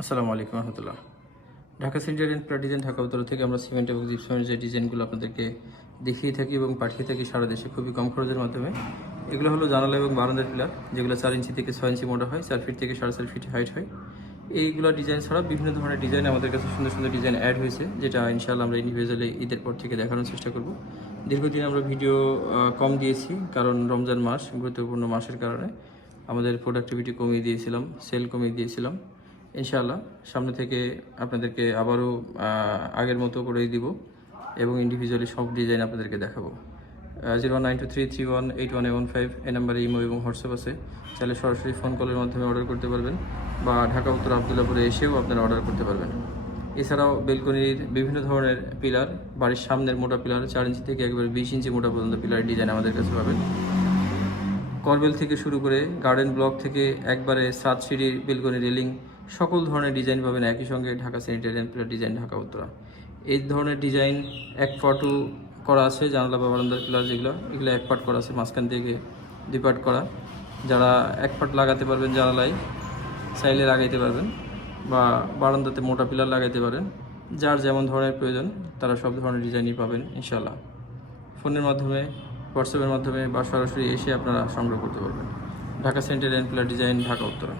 আসসালামু আলাইকুম রহমতুল্লাহ। Dhaka centre and plot design Dhaka উত্তর থেকে আমরা সিমেন্ট এবং জিপসামের যে ডিজাইনগুলো আপনাদেরকে দেখিয়ে থাকি এবং পাঠিয়ে থাকি সারা দেশে খুবই কম খরচের মাধ্যমে, এগুলো হলো জানালা এবং বারান্দার পিলার, যেগুলো চার ইঞ্চি থেকে ছয় ইঞ্চি মোটা হয়, চার ফিট থেকে সাড়ে চার ফিট হাইট হয়। এইগুলো ডিজাইন ছাড়া বিভিন্ন ধরনের ডিজাইন আমাদের কাছে সুন্দর সুন্দর ডিজাইন অ্যাড হয়েছে, যেটা ইনশাআল্লাহ আমরা ইন্ডিভিজুয়ালি ঈদের পর থেকে দেখানোর চেষ্টা করব। দীর্ঘদিন আমরা ভিডিও কম দিয়েছি, কারণ রমজান মাস, গুরুত্বপূর্ণ মাসের কারণে আমাদের প্রোডাক্টিভিটি কমিয়ে দিয়েছিলাম সেল কমিয়ে দিয়েছিলাম। ইনশাআল্লাহ সামনে থেকে আপনাদেরকে আবারও আগের মতো করেই দিব এবং ইন্ডিভিজুয়ালি সব ডিজাইন আপনাদেরকে দেখাবো। Zero nine two three three one eight one one five এই নাম্বারে ইমো এবং হোয়াটসঅ্যাপ আছে। চাইলে সরাসরি ফোন কলের মাধ্যমে অর্ডার করতে পারবেন বা ঢাকা উত্তর আবদুল্লাপুরে এসেও আপনারা অর্ডার করতে পারবেন। এছাড়াও বেলকনির বিভিন্ন ধরনের পিলার, বাড়ির সামনের মোটা পিলার, চার ইঞ্চি থেকে একবারে বিশ ইঞ্চি মোটা পর্যন্ত পিলার ডিজাইন আমাদের কাছে পাবেন। করবেল থেকে শুরু করে গার্ডেন ব্লক থেকে একবারে সাত সিঁড়ির বেলকনি রেলিং সকল ধরনের ডিজাইন পাবেন, একই সঙ্গে Dhaka sanitarian pillar design Dhaka Uttara. এই ধরনের ডিজাইন এক পার্টও করা আছে, জানালা বা বারান্দার পিলার যেগুলো, এগুলো এক পার্ট করা আছে, মাঝখান থেকে দুই পার্ট করা। যারা এক পার্ট লাগাতে পারবেন জানালায়, চাইলে লাগাইতে পারবেন বা বারান্দাতে মোটা পিলার লাগাইতে পারেন। যার যেমন ধরনের প্রয়োজন, তারা সব ধরনের ডিজাইনই পাবেন ইনশাল্লাহ ফোনের মাধ্যমে হোয়াটসঅ্যাপের মাধ্যমে বা সরাসরি এসে আপনারা সংগ্রহ করতে পারবেন। Dhaka centre and pillar design Dhaka Uttara.